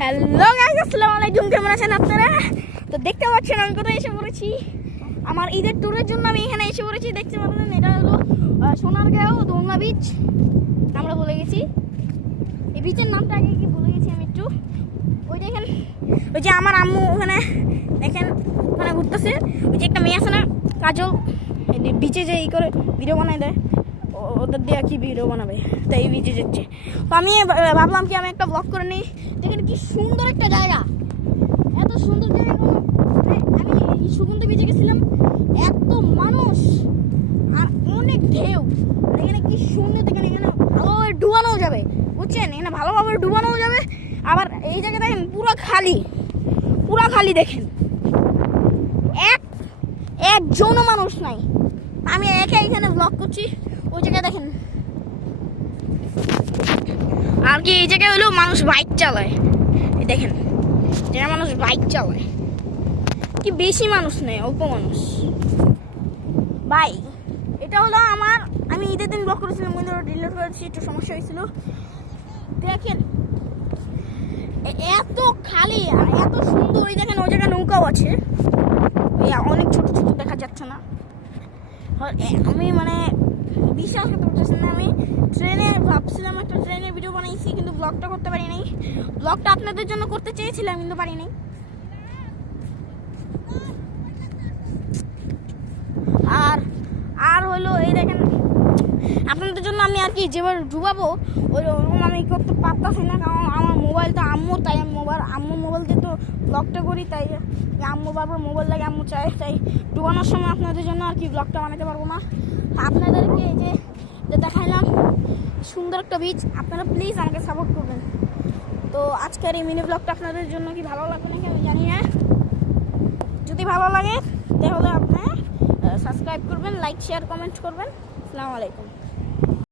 Hello guys, আসসালামু আলাইকুম। কেমন আছেন আপনারা? তো দেখতে পাচ্ছেন আমি কোথায় এসে পড়েছি। আমার ঈদের ট্যুরের জন্য আমি এখানে এসে পড়েছি। দেখতে পাচ্ছেন এটা হলো সোনারগাঁও দোলনা বিচ। আমরা বলে গেছি এই বিচের নামটা আগে কি বলে গেছি আমি একটু। ওই দেখেন, ওই যে আমার আম্মু ওখানে দেখেন ওখানে ঘুরতেছে। ওই যে একটা মেয়ে আছে না, কাজল, বিচে যে এই করে ভিডিও বানায় দেয়, ওদের দিয়ে কি ভিডিও বানাবে, তাই এই বিচে যাচ্ছে। তো আমি ভাবলাম কি আমি একটা ব্লগ করে নিই। দেখেন কি সুন্দর একটা জায়গা, এত সুন্দর জায়গা। আমি সুগন্ধি বিচে গেছিলাম, এত মানুষ আর অনেক ঢেউ। এখানে কি সুন্দর, দেখেন এখানে ভালোভাবে ডুবানোও যাবে, বুঝছেন? এখানে ভালোভাবে ডুবানোও যাবে। আবার এই জায়গা দেখেন পুরো খালি, পুরো খালি। দেখেন একজনও মানুষ নাই। আমি একা এখানে ব্লগ করছি। ওই জায়গায় দেখেন আর কি, এই জায়গায় হলো মানুষ বাইক চালায়। এই দেখেন যারা মানুষ বাইক চালায়, কি বেশি মানুষ নেই, অল্প মানুষ। ভাই এটা হলো আমার, আমি ঈদের দিন ব্লগ করেছিলাম কিন্তু ডিলিট করেছি, একটু সমস্যা হয়েছিল। দেখেন এত খালি আর এত সুন্দর। ওই দেখেন ওই জায়গায় নৌকাও আছে, অনেক ছোট ছোট দেখা যাচ্ছে না। আমি মানে বিশ্বাস করতে পারতেছি না, আমি ট্রেনে ভাবছিলাম একটা ট্রেনের ভিডিও বানাইছি কিন্তু ব্লগটা করতে পারি নাই। ব্লগটা আপনাদের জন্য করতে চেয়েছিলাম কিন্তু পারি নাই। আর হলো এই দেখেন আপনাদের জন্য আমি আর কি যেভাবে ডুবাবো ওরকম আমি করতে পারতাছি না, কারণ আমার মোবাইলটা আম্মুর, তাই আমি আম্মুর মোবাইল দিয়ে তো ব্লগটা করি। তাই আম্মু বাবার মোবাইল লাগে, আম্মু চায়, তাই ডুবানোর সময় আপনাদের জন্য আর কি ব্লগটা বানাতে পারবো না। আপনাদেরকে এই যে দেখাইলাম সুন্দর একটা বিচ, আপনারা প্লিজ আমাকে সাপোর্ট করবেন। তো আজকের এই মিনি ব্লগটা আপনাদের জন্য কি ভালো লাগবে নাকি আমি জানি না। যদি ভালো লাগে তাহলে আপনারা সাবস্ক্রাইব করবেন, লাইক শেয়ার কমেন্ট করবেন। আসসালামু আলাইকুম।